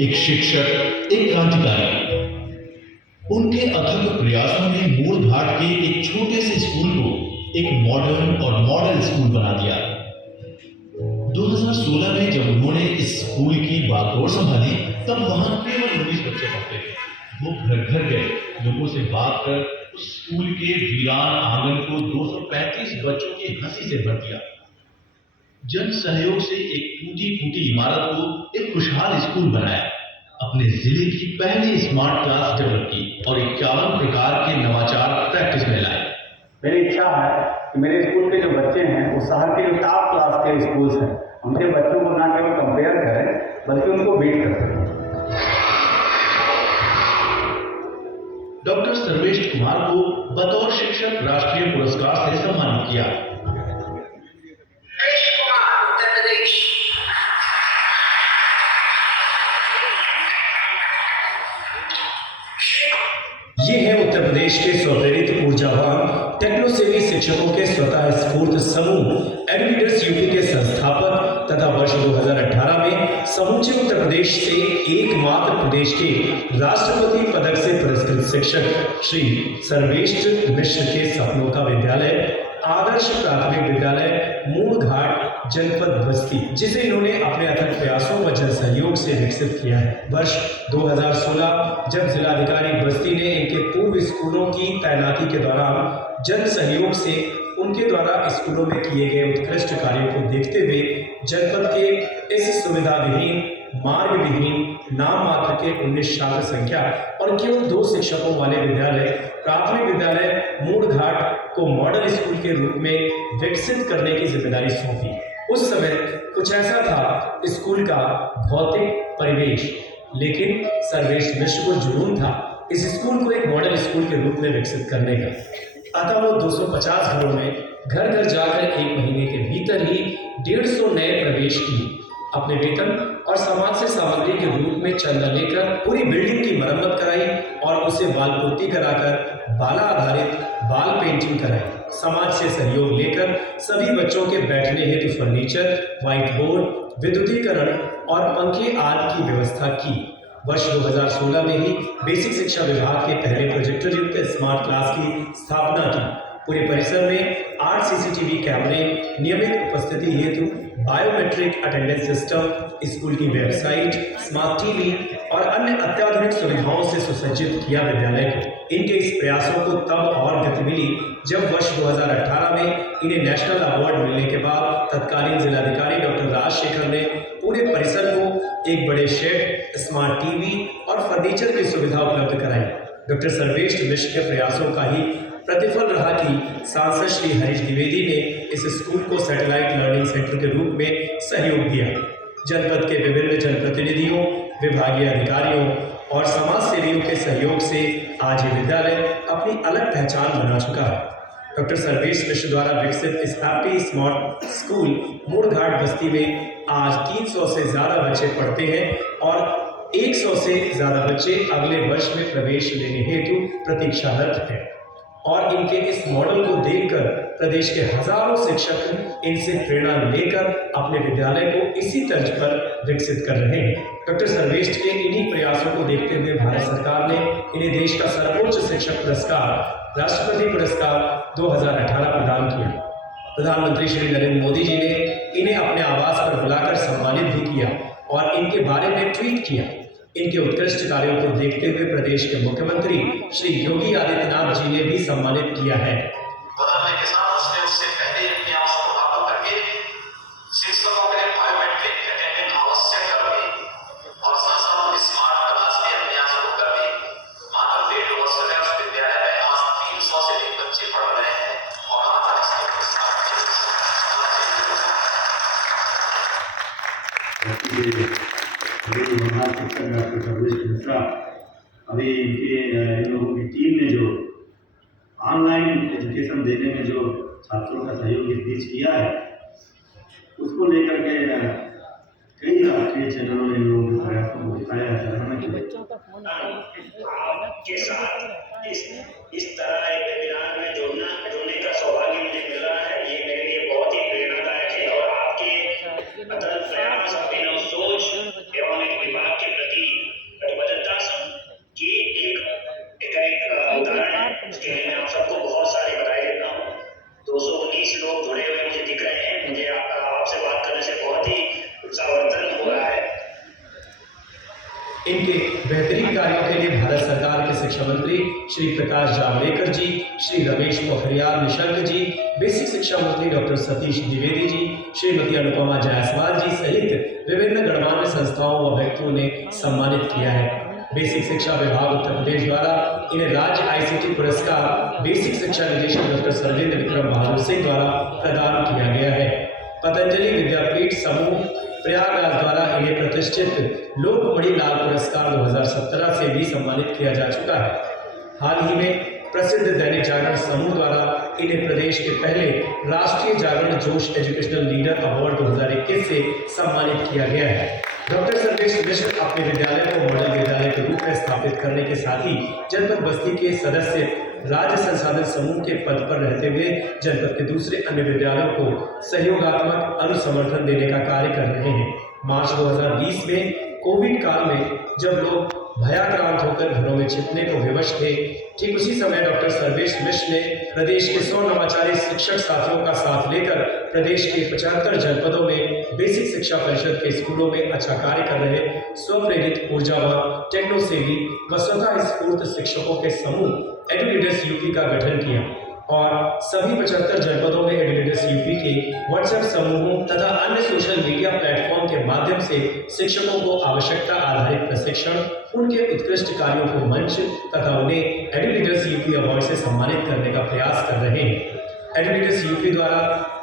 एक शिक्षक, एक क्रांतिकारी। उनके अथक प्रयासों ने मूल घाट के एक छोटे से स्कूल को एक मॉडर्न और मॉडल स्कूल बना दिया। 2016 में जब उन्होंने इस स्कूल की बागडोर संभाली, तब वहां केवल 19 बच्चे पढ़ते थे। वो घर घर गए, लोगों से बात कर उस स्कूल के वीरान आंगन को 235 बच्चों की हंसी से भर दिया। जन सहयोग से एक टूटी फूटी इमारत को एक खुशहाल स्कूल बनाया, अपने जिले की पहली स्मार्ट क्लास डेवलप की और 51 प्रकार के नवाचार प्रैक्टिस में लाए। मेरी इच्छा है कि मेरे स्कूल के जो बच्चे हैं वो शहर के जो टॉप क्लास के स्कूल्स हैं, उनके बच्चों को ना केवल कंपेयर करें बल्कि उनको बीट कर सकें। डॉक्टर सर्वेश कुमार को बतौर शिक्षक राष्ट्रीय पुरस्कार से सम्मानित किया। ये है उत्तर प्रदेश के स्वप्रेरित ऊर्जावान टेक्नोसेवी शिक्षकों के स्वतः स्फूर्त समूह एडविडर्स यूपी के संस्थापक तथा वर्ष 2018 में समूचे उत्तर प्रदेश से एकमात्र प्रदेश के राष्ट्रपति पदक से पुरस्कृत शिक्षक श्री सर्वेश मिश्र के सपनों का विद्यालय आदर्श प्राथमिक विद्यालय मूल घाट जनपद बस्ती, जिसे इन्होंने अपने अथक प्रयासों व जन सहयोग से विकसित किया है। वर्ष 2016 जब जिलाधिकारी बस्ती ने इनके पूर्व स्कूलों की तैनाती के दौरान जन सहयोग से उनके द्वारा स्कूलों में किए गए उत्कृष्ट कार्यों को देखते हुए जनपद के इस सुविधा विहीन, मार्ग विहीन, नाम मात्र के 19 छात्र संख्या और केवल 2 शिक्षकों वाले विद्यालय प्राथमिक विद्यालय मूल घाट को मॉडल स्कूल के रूप में विकसित करने की जिम्मेदारी सौंपी। उस समय कुछ ऐसा था स्कूल का भौतिक परिवेश, लेकिन सर्वेश मिश्र को जुनून था इस स्कूल को एक मॉडल स्कूल के रूप में विकसित करने का। अतः वो 250 घरों में घर घर जाकर 1 महीने के भीतर ही 150 नए प्रवेश किए। अपने वेतन और समाज से सामग्री के रूप में चंदा लेकर पूरी बिल्डिंग की मरम्मत कराई और उसे बाल पुट्टी कराकर बाला आधारित बाल पेंटिंग कराई। समाज से सहयोग लेकर सभी बच्चों के बैठने हेतु फर्नीचर, व्हाइट बोर्ड, विद्युतीकरण और पंखे आदि की व्यवस्था की। वर्ष 2016 में ही बेसिक शिक्षा विभाग के पहले प्रोजेक्टर युक्त स्मार्ट क्लास की स्थापना की। पूरे परिसर में 8 सीसीटीवी कैमरे, नियमित उपस्थिति हेतु बायोमेट्रिक अटेंडेंस सिस्टम, स्कूल की वेबसाइट, स्मार्ट टीवी और अन्य अत्याधुनिक सुविधाओं से सुसज्जित किया विद्यालय को। इनके इस प्रयासों को तब और गति मिली जब वर्ष 2018 में इन्हें नेशनल अवार्ड मिलने के बाद तत्कालीन जिलाधिकारी डॉक्टर राजशेखर ने पूरे परिसर को एक बड़े शेड, स्मार्ट टीवी और फर्नीचर की सुविधा उपलब्ध कराई। डॉक्टर सर्वेश मिश्र के प्रयासों का ही प्रतिफल रहा कि सांसद श्री हरीश द्विवेदी ने इस स्कूल को सैटेलाइट लर्निंग सेंटर के रूप में सहयोग दिया। जनपद के विभिन्न जनप्रतिनिधियों, विभागीय अधिकारियों और समाज सेवियों के सहयोग से आज ये विद्यालय अपनी अलग पहचान बना चुका है। डॉक्टर सर्वेश मिश्र द्वारा विकसित इस हैप्पी स्मार्ट स्कूल मूल घाट बस्ती में आज 300 से ज्यादा बच्चे पढ़ते हैं और 100 से ज्यादा बच्चे अगले वर्ष में प्रवेश लेने हेतु प्रतीक्षारत हैं। और इनके इस मॉडल को देखकर प्रदेश के हजारों शिक्षक इनसे प्रेरणा लेकर अपने विद्यालय को इसी तर्ज पर विकसित कर रहे हैं। डॉक्टर सर्वेश के इन्हीं प्रयासों को देखते हुए भारत सरकार ने इन्हें देश का सर्वोच्च शिक्षक पुरस्कार राष्ट्रपति पुरस्कार 2018 प्रदान किया। प्रधानमंत्री श्री नरेंद्र मोदी जी ने इन्हें अपने आवास पर बुलाकर सम्मानित भी किया और इनके बारे में ट्वीट किया। इनके उत्कृष्ट कार्यों को देखते हुए प्रदेश के मुख्यमंत्री श्री योगी आदित्यनाथ जी ने भी सम्मानित किया है। बदलने के साथ उसने उससे पहले अपने आवास को लागू करके शिक्षकों के लिए बायोमेट्रिक अटेंडेंस आवश्यक कर दी और साथ स्मार्ट क्लास के अभ्यास को कर दी। मात्र 1.5 वर्ष में उस विद्यालय में आज 300 से अधिक बच्चे पढ़ रहे हैं और आज अभी इन लोगों की टीम ने जो ऑनलाइन एजुकेशन देने में जो छात्रों का सहयोग इस बीच किया है, उसको लेकर के कई राष्ट्रीय चैनलों ने इन लोगों के प्रयासों को दिखाया है। आपके साथ इस तरह एक वेबिनार में जुड़ने का सौभाग्य मुझे मिल रहा है, ये मेरे लिए बहुत ही प्रेरणादायक है और आपके अतल प्रयास, अभिनव सोच एवं एक विभाग के प्रति के लिए भारत सरकार के शिक्षा मंत्री श्री प्रकाश जावड़ेकर जी, श्री रमेश पोखरियाल निशंक जी, बेसिक शिक्षा मंत्री डॉक्टर सतीश द्विवेदी जी, श्रीमती अनुपमा जायसवाल जी सहित विभिन्न गणमान्य संस्थाओं व व्यक्तियों ने सम्मानित किया है। बेसिक शिक्षा विभाग उत्तर प्रदेश द्वारा इन्हें राज्य आईसीटी पुरस्कार बेसिक शिक्षा निदेशक डॉक्टर सर्वेंद्र विक्रम बहादुर सिंह द्वारा प्रदान किया गया है। पतंजलि विद्यापीठ समूह प्रयागराज द्वारा इन्हें प्रतिष्ठित लोकमणि लाल पुरस्कार 2017 से भी सम्मानित किया जा चुका है। हाल ही में प्रसिद्ध दैनिक जागरण समूह द्वारा इन्हें प्रदेश के पहले राष्ट्रीय जागरण जोश एजुकेशनल लीडर अवार्ड 2021 से सम्मानित किया गया है। डॉक्टर सर्वेश मिश्र अपने विद्यालय को मॉडल विद्यालय के रूप में स्थापित करने के साथ ही जनपद बस्ती के सदस्य राज्य संसाधन समूह के पद पर रहते हुए जनपद के दूसरे अन्य विद्यालयों को सहयोगात्मक अनुसमर्थन देने का कार्य कर रहे हैं। मार्च 2020 में कोविड काल में जब लोग भयाक्रांत होकर घरों में छिपने को विवश थे, ठीक उसी समय डॉक्टर सर्वेश मिश्र ने प्रदेश के 100 नवाचारी शिक्षक साथियों का साथ लेकर प्रदेश के 75 जनपदों में बेसिक शिक्षा परिषद के स्कूलों में अच्छा कार्य कर रहे स्वप्रेरित, ऊर्जावान, टेक्नो सेवी व स्वतः स्फूर्त शिक्षकों के समूह एडुकेटर्स यूपी का गठन किया और सभी 75 जनपदों में एडुकेटर्स यूपी के व्हाट्सएप समूहों तथा अन्य सोशल मीडिया प्लेटफॉर्म के माध्यम से शिक्षकों को आवश्यकता आधारित प्रशिक्षण, उनके उत्कृष्ट कार्यों को मंच तथा उन्हें एडुकेटर्स यूपी अवार्ड से सम्मानित करने का प्रयास कर रहे हैं। एडुकेटर्स यूपी द्वारा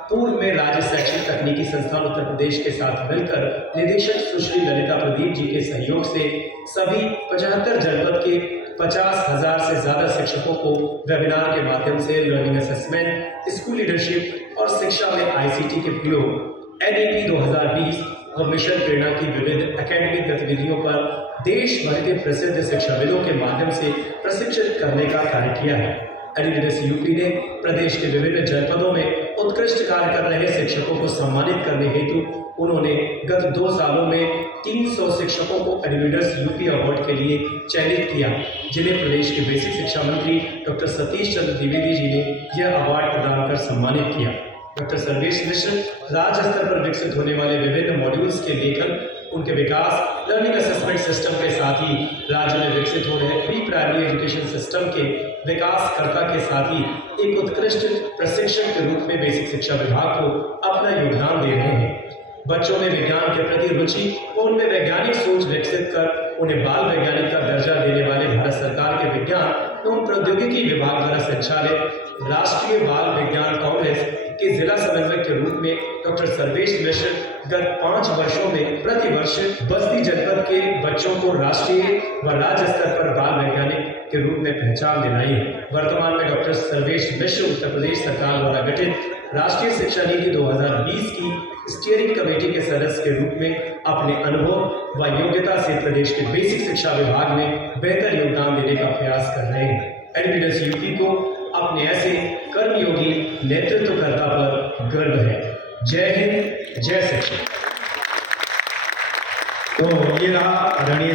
पूर्व में राज्य शैक्षिक तकनीकी संस्थान उत्तर प्रदेश के साथ मिलकर निदेशक सुश्री ललिता प्रदीप जी के सहयोग से सभी 75 जनपद के 50,000 से ज्यादा शिक्षकों को वेबिनार के माध्यम से लर्निंग असेसमेंट, स्कूल लीडरशिप और शिक्षा में आईसीटी के प्रयोग, एनईपी 2020 और मिशन प्रेरणा की विविध एकेडमिक गतिविधियों पर देश भर के प्रसिद्ध शिक्षाविदों के माध्यम से प्रशिक्षित करने का कार्य किया है। एडुकेटर्स यूपी ने प्रदेश के विभिन्न जनपदों में उत्कृष्ट कार्य कर रहे शिक्षकों को सम्मानित करने हेतु उन्होंने गत 2 सालों में 300 शिक्षकों को एडुकेटर्स यूपी अवार्ड के लिए चयनित किया, जिन्हें प्रदेश के बेसिक शिक्षा मंत्री डॉक्टर सतीश चंद्र द्विवेदी जी ने यह अवार्ड प्रदान कर सम्मानित किया। डॉक्टर सर्वेश मिश्र राज्य स्तर पर विकसित होने वाले विभिन्न मॉड्यूल्स के लेखन, उनके विकास, लर्निंग असेसमेंट सिस्टम के साथ ही राज्य में विकसित हो रहे प्री प्राइमरी एजुकेशन सिस्टम के विकासकर्ता के साथ ही एक उत्कृष्ट प्रशिक्षक के रूप में बेसिक शिक्षा विभाग को अपना योगदान दे रहे हैं। बच्चों में विज्ञान के प्रति रुचि और उनमें वैज्ञानिक सोच विकसित कर उन्हें बाल वैज्ञानिक का दर्जा देने वाले भारत सरकार के विज्ञान एवं प्रौद्योगिकी विभाग द्वारा संचालित राष्ट्रीय बाल विज्ञान कांग्रेस के जिला समन्वयक के रूप में डॉक्टर सर्वेश मिश्र गत 5 वर्षों में प्रतिवर्ष बस्ती जनपद के बच्चों को राष्ट्रीय व राज्य स्तर पर बाल वैज्ञानिक के रूप में पहचान दिलाई है। वर्तमान में डॉक्टर सर्वेश मिश्र उत्तर प्रदेश सरकार द्वारा गठित राष्ट्रीय शिक्षा नीति 2020 की स्टीयरिंग कमेटी के सदस्य के रूप में अपने अनुभव व योग्यता से प्रदेश के बेसिक शिक्षा विभाग में बेहतर योगदान देने का प्रयास कर रहे हैं। एडुकेटर्स यूपी को अपने ऐसे कर्मयोगी नेतृत्वकर्ता पर गर्व है। जय हिंद, जय शिक्षा। तो ये रहा आदरणीय